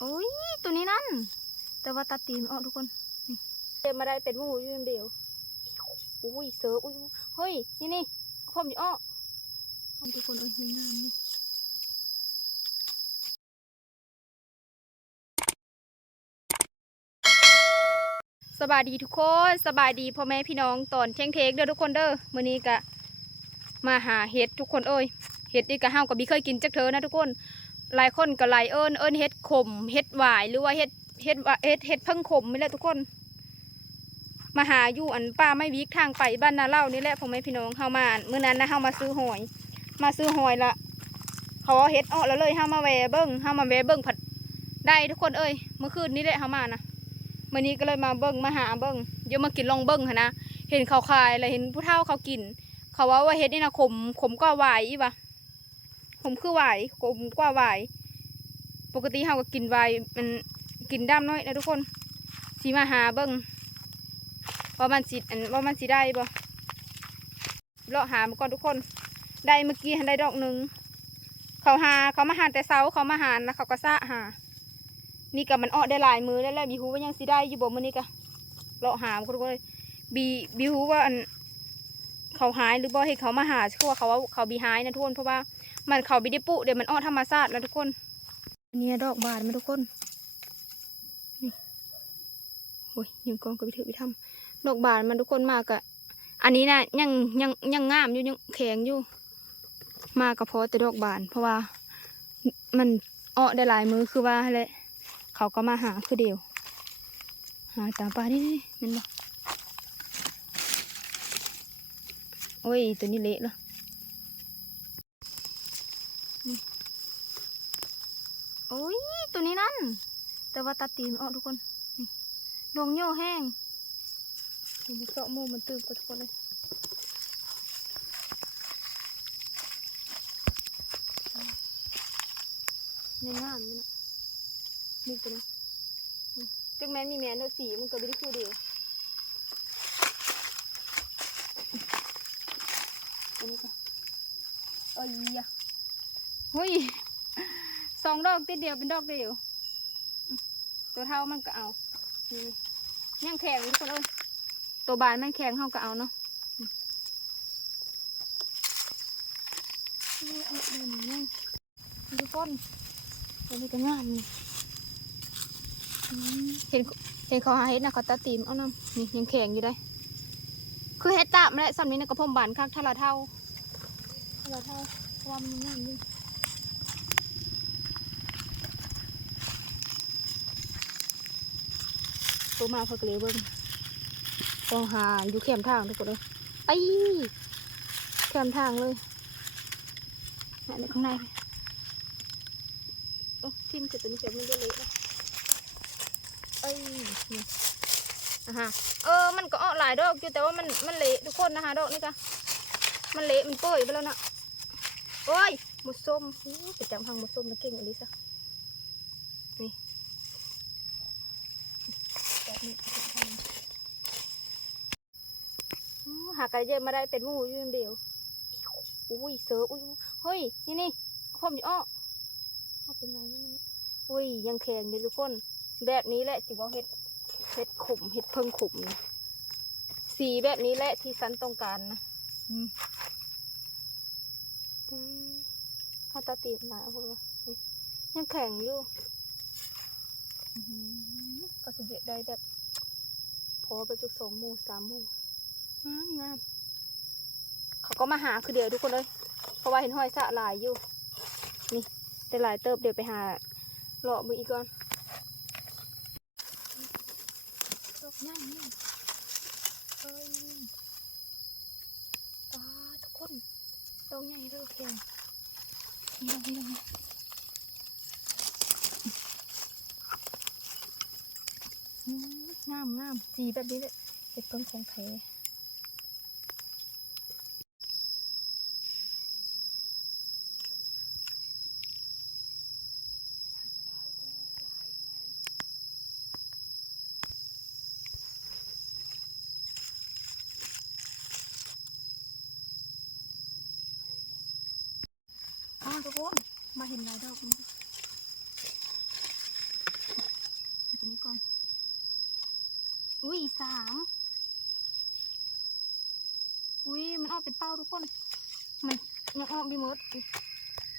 โอ้ยตัวนี้นั่น แต่ว่าตัดตีนออกทุกคนนี่เดินมาได้เป็นหมูอยู่เดียวอุ้ยเสืออุ้ยเฮ้ยนี่นี่ผมอยู่อ้อทุกคนเอ้ยนี่งามนี่สบายดีทุกคนสบายดีพ่อแม่พี่น้องตอนเที่ยงเทกเด้อทุกคนเด้อมื้อนี้กะมาหาเห็ดทุกคนเอ้ยเห็ดนี่กะห้าวกับบีเคยกินจักเธอนะทุกคน หลายคนก็หลายเอิญเอิญเฮ็ดขมเฮ็ดหวายหรือว่าเฮ็ดเฮ็ดเฮ็ดเฮ็ดเพิ่งขมนี่แหละทุกคน มาหาอยู่อันป้าไม่วิกทางไปบ้านนาเล่านี่แหละพ่อแม่พี่น้องเฮามาอันมื้อนั้นนะเฮามาซื้อหอย มาซื้อหอยละเขาเอาเฮ็ดออกแล้วเลยเฮามาแวเบิ่งเฮามาแวเบิ่งผัดได้ทุกคนเอ้ยเมื่อคืนนี้แหละเฮามานะมื้อนี้ก็เลยมาเบิ่งมาหาเบิ่งเดี๋ยวมากินลองเบิ่งหั่นนะเห็นเขาขายแล้วเห็นผู้เฒ่าเขากิน เขาว่าว่าเฮ็ดนี่นะขมขมกว่าหวายอีบ่ะ มคือหวายขมกว่าหวายปกติเฮาก็กินไวน์มันกินด้ามน้อยนะทุกคนสีมาหาเบิ้งว่ามันสิอันว่ามันสิได้บ่เลาะหามาก่อนทุกคน ได้เมื่อกี้ได้ดอกหนึ่งเขาหาเขามาหาแต่เช้าเขามาหาแล้วเขาก็ซะหา นี่ก็มันอ้อได้หลายมือแล้วแหละบีฮูว่ายังสิได้อยู่บ่มื้อนี้ก็เลาะหามาก่อนทุกคนเลยบีบีฮูว่าอันเขาหายหรือบ่ให้เขามาหาคือว่าเขาว่าเขาบีหายนะทุกคนเพราะว่า มันเขาบีได้ปุเดี๋ยวมันอ้อธรรมชาติแล้วทุกคนอันนี้ดอกบานมาทุกคนนี่โอ้ยยังกองก็ไปถือไปทำดอกบานมันทุกคนมากอะอันนี้นะยังยังยังงามอยู่ยังแข็งอยู่ มากกระเพาะแต่ดอกบาน เพราะว่ามันอ้อได้หลายมือคือว่าแหละเขาก็มาหาคือเดียว หาตามป่านี่นี่นั่นบ่โอ้ยตัวนี้เละแล้ว โอ้ยตัวนี้นั่น แต่ว่าตัดตีนออกทุกคนนี่ดงโย่แห้งนี่เสาะหมูมันตื่นกว่าทุกคนเลยนี่งามนี่นะนี่ตัวนี้อืมจักแม่นมีแม่นเด้อสีมันก็ไม่ได้คู่เดียวตัวนี้ก็เอ้ยยะเฮ้ย สองดอกติดเดียวเป็นดอกเดียว ตัวเท่ามันก็เอานี่ยังแข็งอยู่ทุกคนเอ้ยตัวบานมันแข็งเขาก็เอาเนาะดูหน่อยนึงทุกคนตัวนี้ก็งามนี่เห็นเห็นเขาหาเห็ดนะเขาตัดตีมเอาน้ำนี่ยังแข็งอยู่ได้ คือเห็ดตามและสำนี้นะกระพมบานคักถ้าเราเท่าถ้าเราเท่าเพราะว่ามนงามอ ตัวมาเพื่อกเลยเบิ้งต้องหาอยู่แคมทางทุกคนเลยไปแคมทางเลยนี่ในข้างในโอ้ทิมเสร็จตัวนี้เสร็จมันจะเละแล้วเอ้ยนี่อะฮะเออมันก็ออกหลายดอกอยู่แต่ว่ามันมันเละทุกคนนะคะดอกนี่ก็มันเละมันเปื่อยไปแล้วนะโอ้ยหมดส้มอู้ไปจำพังหมดส้มมาเก่งอลิซะ แบบนี้อ๋อหากระเยอะมาได้เป็นมูอยู่นเดียว อุ้ยเสืออุ้ยเฮ้ย นี่นี่ผมอยู่อ้อเอาเป็นไงนี่มันอุ้ย ยังแข็งอยู่ทุกคน แบบนี้แหละจิว่าเห็ดเห็ดขมเห็ดเพิ่งขมนะสีแบบนี้แหละที่ฉันต้องการนะอืมข้าตาตีนหนาพวกเราอืมยังแข็งอยู่ อื้อหือก็จะเด็ดได้แบบ พอไปจุกสองโมงสามโมงงามงามเขาก็มาหาคือเดียวทุกคนเลยเพราะว่าเห็นห้อยสะหลายอยู่ นี่แต่หลายเติบเดี๋ยวไปหาเลาะมืออีกก่อนดอกง่ายนี่เอ้ยว้าทุกคนดอกใหญ่ดอกใหญ่นี่ดอกนี้ดอกนี้ อืม งามงามสีแบบนี้เลยเป็นต้นของแท้ทุกคนมาเห็นลายดอกนี่ อุ้ ยสามอุ้ยมันออกเป็นเป้าทุกคน มันยังออกดีหมด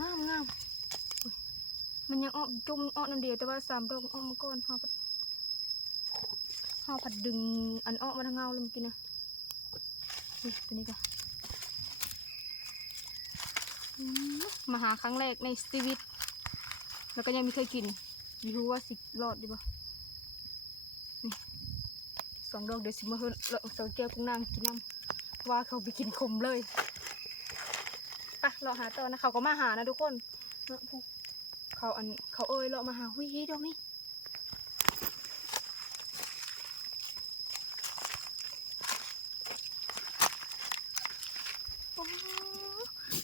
งามงามมันยังออกจุ่มออกน้ำเดียวแต่ว่าสามดอกออกมาก่อนเฮาผัดเฮาผัดดึงอันออกมาทางเงาเลยเมื่อกี้นะตัวนี้ก็อืมาหาครั้งแรกในชีวิต แล้วก็ยังไม่เคยกินไม่รู้ว่าสิรอดดีป่ะ องดอกเดี๋ยวสิมาเฮือสองแก้วกุ้งนางกินน้ำว่าเขาไปกินขมเลยไปะรอหาต่อนะเขาก็มาหานะทุกคนเขาอันเขาเอ้ยเรามาหาหุยดอกนี้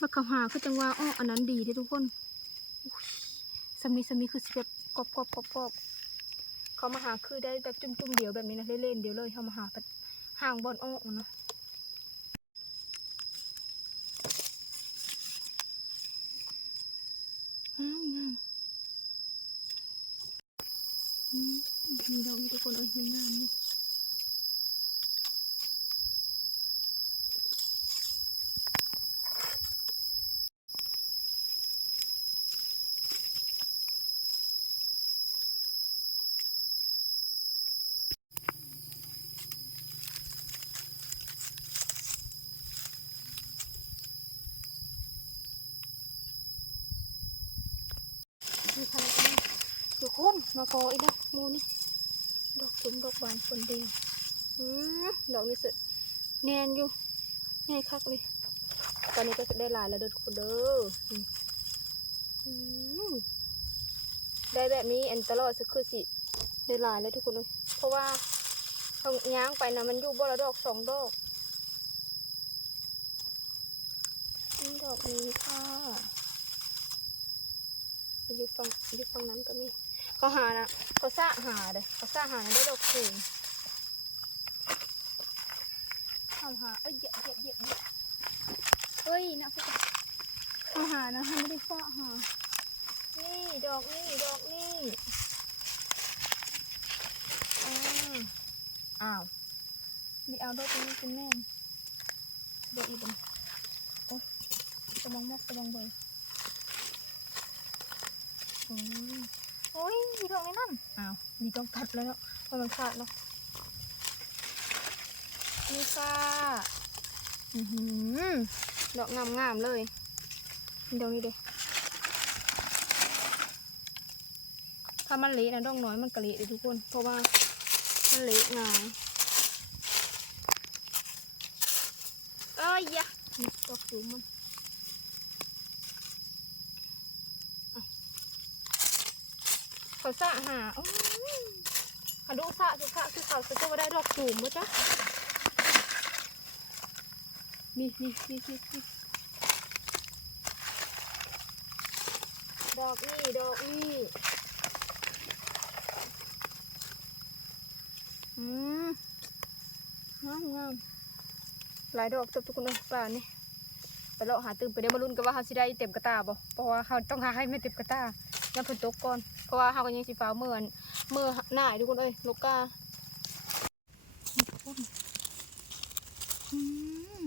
มาเขาหาคือจังว่าอ้ออันนั้นดีเด้อทุกคนสำนีสำนีคือสิแบบกรอบกรอบกรอบกรอบ เขามาหาคือได้แบบจุ่มๆเดียวแบบนี้นะเล่นๆเดียวเลยเขามาหาแบบห่างบอลออกนเนาะงามงามอืมมีดอกอยู่ทุกคนเอ้ยงามนี่ มีพันธุ์กันทุกคนมาขออีกดอกโมนี่ดอกจุ่มดอกบานคนเดียวอืมดอกนี้สุดแนนอยู่ง่ายคักเลยตอนนี้ก็ได้ลายแล้วเด้อทุกคนเด้ออืมอืมได้แบบนี้อันตลอดสักคือสิได้ลายแล้วทุกคนเลยเพราะว่าเขาย้างไปนะมันอยู่บ่ละดอกสองดอกดอกนี้ค่ะ อยู่ฝั่งอยู่ฝั่งนั้นก็มีเขาหานะเขาซ่าหาเด้อเขาซ่าหานะได้ดอกสูงทำหาเอ้ยเหยียบเหยียบเหยียบเยียบเฮ้ยนะพี่จ๋าอาหานะไม่ได้ฟ้าหานี่ดอกนี่ดอกนี่อ้าวมีเอาดอกนี้เป็นแม่ดอกอีกเป็นโอ้ยสมองมอกสมองเบย โอ้ยมีดอกในนั่นอ้าวมีต้องตัดแล้วเนาะเพรามันขาดเนาะนี่ค่ะอือหือดอกงามงามๆเลยดอกนี้เด้ถ้ามันเละนะดอกน้อยมันกระเละเลยทุกคน เพราะว่ามันเละง่ายเอ้ยยะนี่ดอกสูงมันอะ เขาสะหาเขาดูสะสุขะคือเขาจะว่าได้ดอกสูงมั้จ๊ะนี่นี่นี่นี่นี่ดอกนี่ดอกนี่อืมงามงามหลายดอกเต็มทุกคนเลยป่านนี่ไปเลาะหาตื่นไปได้มาลุ้นกันว่าเขาสิได้เต็มกระตาบ่เพราะว่าเขาต้องหาให้ไม่เต็มกระตายังฝนตกก่อน ราะว่าเขาก็ยังสีฟ้าเมื่อนเมื่อหน้าทุกคนเอ้ยลูกกานี่ทุกคนอืม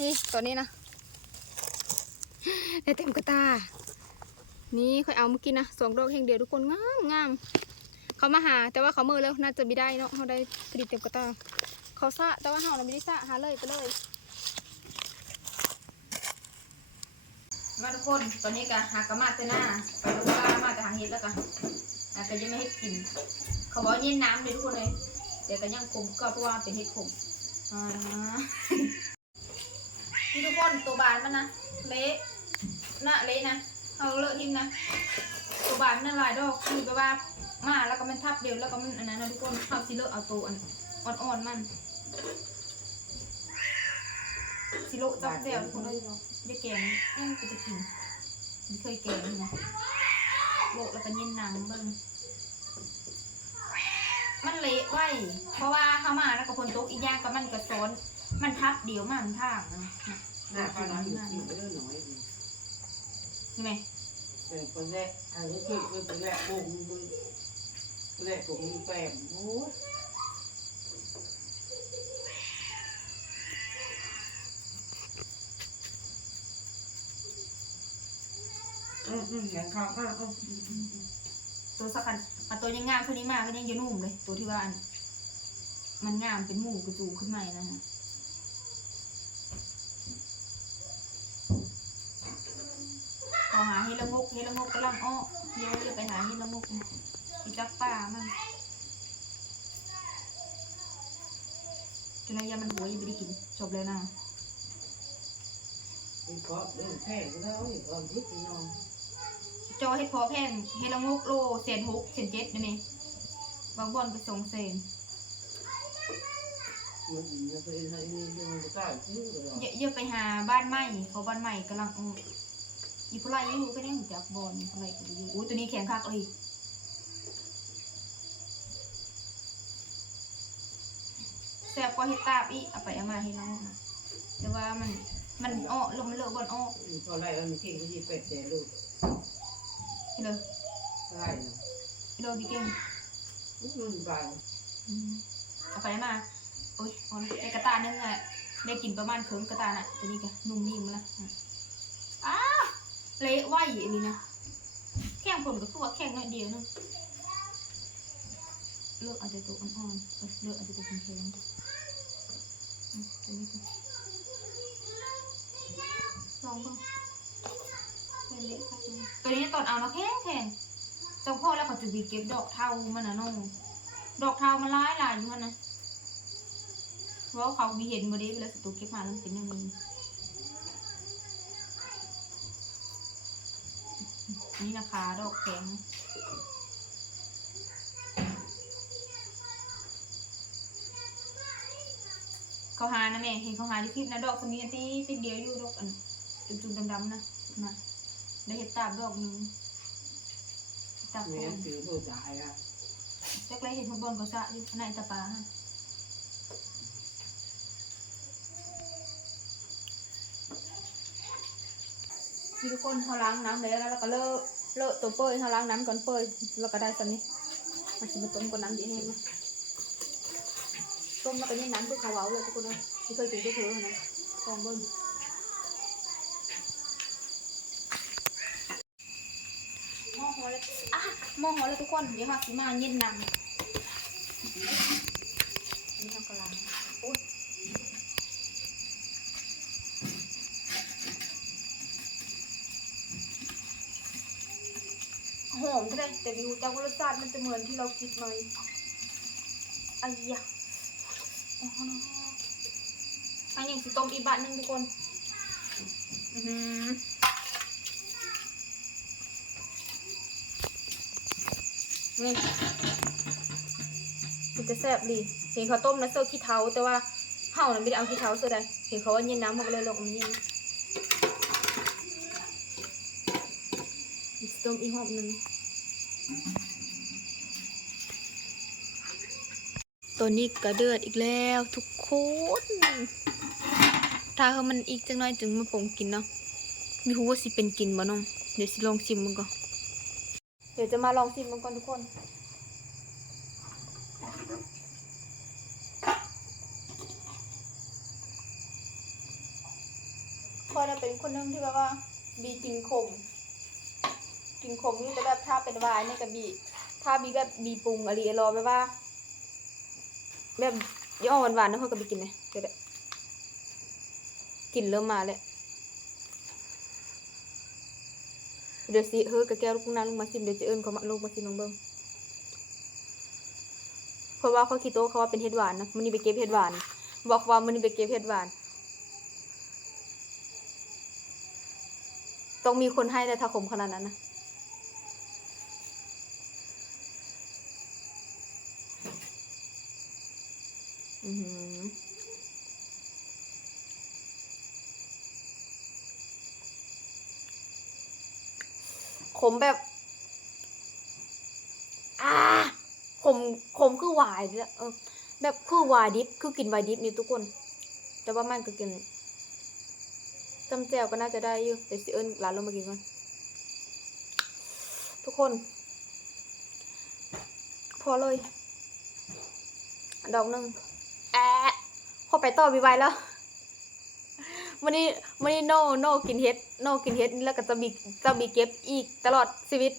นี่ตัวนี้นะได้เต็มกระตา นี่ค่อยเอามากินนะสองดอกแห่งเดียวทุกคนงามงามเขามาหา แต่ว่าเขามือแล้วน่าจะไม่ได้เนาะเขาได้กรีดเต็มกระตาเขาสะแต่ว่าเฮาเราไม่ได้สะหาเลยไปเลย มาทุกคนตอนนี้ก็หากระมาเตหน้าไปลูกค้ามาแต่หาเห็ดแล้วกันอะก็ยังไม่ให้กิน เขาบอกเย็นน้ำเลยทุกคนเลยเดี๋ยวก็ยังขมก็เพราะว่าเป็นเห็ดขมอ่านี่ทุกคนตัวบานมันนะเละน่ะเละนะเอาเลอะทิ้งนะตัวบานมันน่ะหลายดอกคือแบบว่ามาแล้วก็มันทับเดียวแล้วก็มันอันนั้นนะทุกคนเอาสิเลอะเอาตัวอันอ่อนๆมัน สิโลจับเดียวทุกคนเลยจะแกงยังก็จะกินไม่เคยแกงเลยนะโบกแล้วก็เย็นหนังเบิ่งมันเละไว้เพราะว่าเข้ามาแล้วก็คนโต๊ะอีกอย่างก็มันก็ซ้อน มันทับเดี๋ยวมันทางนะหน้าปลาน้อยอยู่ไม่ได้หน้อยใช่ไหมแต่คนแรกอันนี้คือคนแรกโอ้โหคนแรกผมมีแปมโอ้ อืมอย่างข้าวก็เอาตัวสักคันมาตัวยังงามเท่านี้มากก็ยังอยืนนุ่มเลย ตัวที่ว่าอันมันงามเป็นหมู่กระจูขึ้นใหม่นะฮะพอหาเฮละงกเฮละงกกำลังอ้อเดี๋ยวจะไปหาเฮละงกอีจักป่ามันจนายามันหัวยังไม่ได้กินจบแล้วนะไปเพาะเรื่องแพงก็แล้วอีกอ่อนทิศพี่น้อง จอให้พอแพงเฮดละงกโลเศษหกเศษเจ็ดนี่นี่บางบอลไปส่งเซนมันอีจะไปให้นี่มันจะกล้าซื้อหรอเยอะเยอะไปหาบ้านใหม่เขาบ้านใหม่กำลังอู้อีพลายอยู่ก็ได้หูจักบอลอีพลายก็อยู่อุ้ยตัวนี้แข็งคักเลยแซ่บกว่าเฮ็ดตาบอีเอาไปเอามาให้น้องนะแต่ว่ามันมันอ้อลงมันเลอะบอลอ้อพอไล่เอามีเก่งก็ยี่เป็ดแสนลูก พี่เลยไล่นะพี่เลยพี่เก่งมันบางอืมเอาไปเอามาโอ้ยเอาละได้กระตาหนึงอะได้กินประมาณเคิงกระตาน่ะตัวนี้ก็นุ่มนิ่มละอะอ้าเละไหวอันนี้นะแข้งผลก็คือว่าแข้งน้อยเดียวนึงเลือกเอาแต่ตัวอ่อนๆเออเลือกเอาแต่ตัวแข็งๆอืมตัวนี้ก็ลองบ้าง เป็นเล็กครับตัวนี้ตอนเอานะแข็งแข็งเจ้าพ่อแล้วเขาจะบีเก็บดอกเทามันนะน้องดอกเทามันร้ายหลายอยู่มันนะเพราะว่าเขามีเห็นมาดีแล้วสตูเก็บมาแล้วเป็นอยังนี้นี่นะคะดอกแข็งเขาหานะแม่เห็นเขาหาที่คลิปนะดอกสมีตีติดเดียวอยู่ดอกอันจุ่มๆดำๆนะนะ ได้เห็ดตาบดอกหนึ่งตาบแม่โคนถือโทษจ่ายอะจักไรเห็นพวกบอลก็สะอยู่อันไหนตาปลาฮะมีทุกคนเขาล้างน้ำแล้วแล้วก็เลอะเลอะตัวเปื่อยเขาล้างน้ำก่อนเปื่อยแล้วก็ได้สันนี้มันจะมาต้มกับน้ำดีแห้งนะต้มแล้วก็เนี่ยน้ำคือขาวเอาเลยทุกคนเลยที่เคยกินก็คือนะลองเบิ้ง หม้ อะม้อหอเลยทุกคน เดี๋ยวค่ะสิมาเย็นนำนี่ทำกระลาโอ้ยหอมก็ได้แต่วิวจากว่ารสชาติมันจะเหมือนที่เราคิดไหมไอ้ยะอ้โหอันยังสิต้มอีกบาทหนึงทุกคน อือหือ นี่มันจะแซ่บดี เห็นเขาต้มนะเสื้อขี้เท้าแต่ว่าเห่าน่ะไม่ได้เอาขี้เท้าเสื้อใดเห็นเขาว่าเย็นน้ำเขาก็เลยลงเอามาเย็นมีต้มอีกหอบหนึ่งตัวนี้กระเดือดอีกแล้วทุกคน ถ้าเขามันอีกจังน้อยจึงมาปรุงกินเนาะไมีรู้ว่าสิเป็นกินบ่น้อง เดี๋ยวสิลองชิมมันก่อน เดี๋ยวจะมาลองชิมมันก่อนทุกคน พอจะเป็นคนนึงที่แบบว่า บีกินขม กินขมอยู่แต่แบบถ้าเป็นวายนี่กับบี ถ้าบีแบบบีปรุงอะไรรอแบบว่า แบบย่อหวานๆนะเขาก็บีกินเลยเดี๋ยวกินเริ่มมาแล้ว เดี๋ยวสิเฮ้ยกับแก้วลูกนั้นลงมาซิมเดี๋ยวจะเอิ้นเขามาลูกมาซิมลองเบิ่งเพราะว่าเขาคิดโตเขาว่าเป็นเห็ดหวานนะมันนี่ไปเก็บเห็ดหวาน บอกว่ามันนี่ไปเก็บเห็ดหวาน ต้องมีคนให้แต่ถ้าขมขนาดนั้นนะอือหือ ข มแบบอ่าขมขมคือหวายเนี่ยเออแบบคือหวายดิบคือกินหวายดิบนี่ทุกคน แต่ว่ามันก็กินจำแจวก็น่าจะได้อยู่เดี๋ยวสิเอิ้นร้านลงมากินก่อนทุกคน พอเลย ดอกหนึ่งแอะพอไปต่อวิไวแล้ว วันนี้วันนี้โนโนกินเฮ็ดโนกินเฮ็ดแล้วก็จะมีจะมีเก็บอีกตลอดชีวิต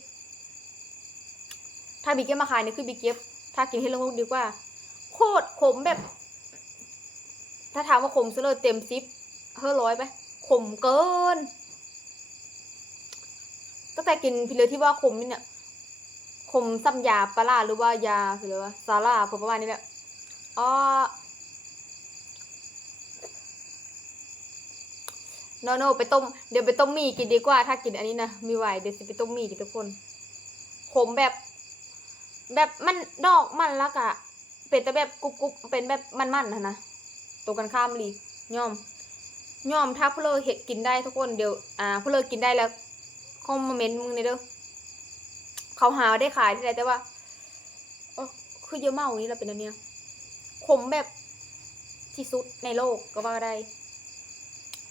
ถ้าบีเก็บมาขายนี่คือบีเก็บ ถ้ากินเฮ็ดลงดีกว่า โคตรขมแบบ ถ้าถามว่าขมซะเลยเต็มซิปเฮ้อร้อยไปขมเกินตั้งแต่กินพิเลยที่ว่าขมนี่เนี่ยขมซ้ำยาปลาหรือว่ายาคืออะไรวะซาร่าผมประมาณนี้แหละอ๋อ โนโนไปต้มเดี๋ยวไปต้มหมี่กินดีกว่า ถ้ากินอันนี้นะมีไหวเดี๋ยวสิไปต้มหมี่กินทุกคนขมแบบ แบบมันดอกมันล้วกะ เป็นแต่แบบกรุบกรุบเป็นแบบมันมันนะนะตรงกันข้ามลีย่อมย่อมถ้าพวกเราเห็ดกินได้ทุกคนเดี๋ยวอ่าพวกเรากินได้แล้วคอมเมนต์มึงในเด้อเขาหาได้ขายที่ไหนแต่ว่าอ้คือเยอะมากอย่างนี้เราเป็นอันเนี้ยขมแบบที่สุดในโลกก็ว่าได้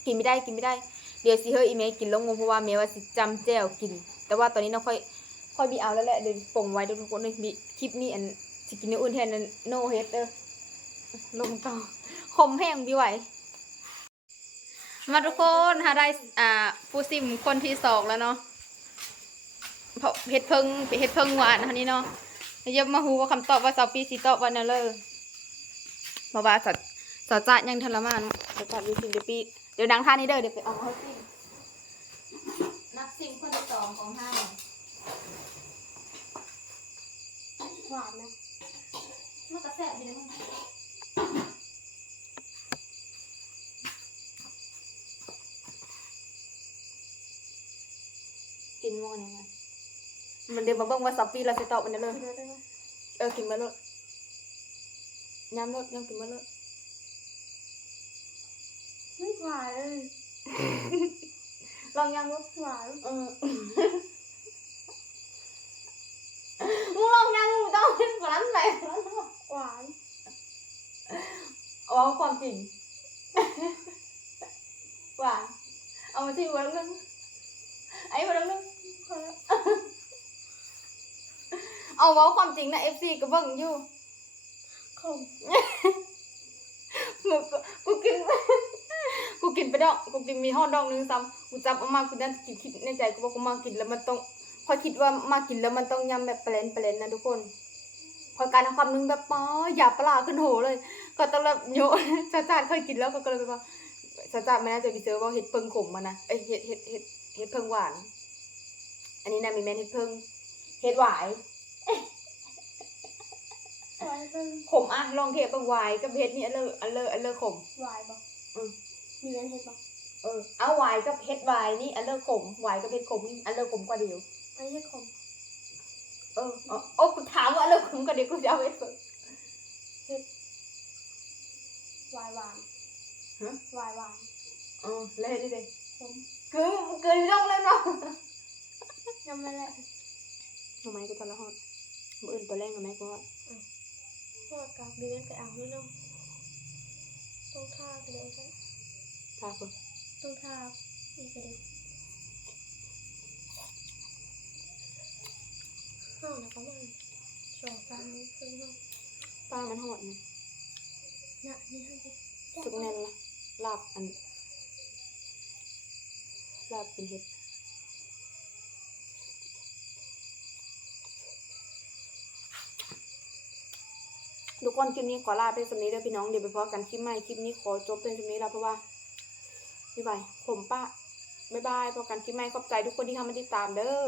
กินไม่ได้กินไม่ได้เดี๋ยวสิเฮ้ยอีเมย์กินลงงเพราะว่าเมย์ว่าสิจำแจ่วกิน แต่ว่าตอนนี้น้องค่อยค่อยบีเอาแล้วแหละเดี๋ยวปงไว้เดี๋ยทุกคนเลยบีคลิปนี้อันสิกินในอุ่นแทนนั้นโนเฮดเด้อลงต่อคมแห้งบีไหวมาทุกคนหาได้อ่าฟูซิมคนที่สองแล้วเนาะเพราะเฮ็ดเพิ่งเฮ็ดเพิ่งหวานอันนี้เนาะเดี๋ยวมาฮูว่าคำตอบว่าสาวปีสิตอบว่าแนเลยเพราว่าสัตว์สัตว์จะยังทรมานเดี๋ยวตัดวิซิมเดียวปี เดี๋ยวดังท่านี้เด้อเดี๋ยวไปเอามาให้ซิมนักซิมคนที่สองของห้าหวานนะมันกระแสบอยู่เลยกินหม้อนี่มันมันเดี๋ยวมาเบิ่งว่าสับปีเราสิตอบมันได้เลยได้ไหมเออกินมาเลยยำรสยำกินมาเลย ไม่หวานเลย ลองยำรสหวานเออมึงลองยำมึงต้องเป็นฝรั่งไปหวานอ๋อความจริง หวาน เอามาที่หัวนึงไอ้หัวนึงเอาเว้าความจริงนะ FC ก็เบิ่งอยู่ขมหมูกูกูกิน กูกินไปดอกกูกินมีห่อดอกนึงซ้ำกูจับเออกมากูนั่นคิดคิดในใจกูว่ากูมากินแล้วมันต้องพอยคิดว่ามากินแล้วมันต้องยำแบบเปลนเปลนนะทุกคนพอการทำความนึงแบบป้ออย่าปลาขึ้นโหเลย ก็ต้องแบบโยนชาจาดเคยกินแล้วก็เลยไปว่าชาจาดไม่น่าจะมีเซอร์ว่าเห็ดเพิงขมมานะเอ้ยเห็ดเห็ดเห็ดเห็ดเพิงหวาน อันนี้นะมีแม่นเห็ดเพิงเห็ดหวายหวานเป็นขมอะลองเทียบกับหวายกับเห็ดนี่อันเลออันเลออันเลอขมหวานปะอืม มีเงินเห็ดปะเออเอาหวายกับเห็ดหวายนี่อันเลอขมหวายกับเห็ดขมนี่อันเลอขมกว่าเดียวอันนี้ขมเออเอาโอ้กูถามว่าอันเลอขมกว่าเดียวกูจะเอาเห็ดเพิงหวานหวานฮะหวานหวานเออเลยดิเลยขมคือคือต้องเลยเนาะยังไม่แหละทำไมกูตอนละหอดมืออื่นตัวแรกทำไมกูว่าพวกกับบีเงินไปเอาด้วยเนาะต้องทาไปเลยกัน ทาคนต้องทาอีกกระเด็นห้าวนะก็มันสองสามนิ้วครึ่งห้องปลามันหอดเนี่ยน่ะนี่ห้าสิบสุกแน่นละลาบอันลาบเป็นเห็ดทุกคนคลิปนี้ขอลาเป็นสำนี้เด้อพี่น้องเดี๋ยวไปพอกันคลิปใหม่คลิปนี้ขอจบเป็นสำนี้แล้วเพราะว่า พี่ใบผมป้าบ๊ายบายพบกันคลิปใหม่ขอบใจทุกคนที่เข้ามาติดตามเด้อ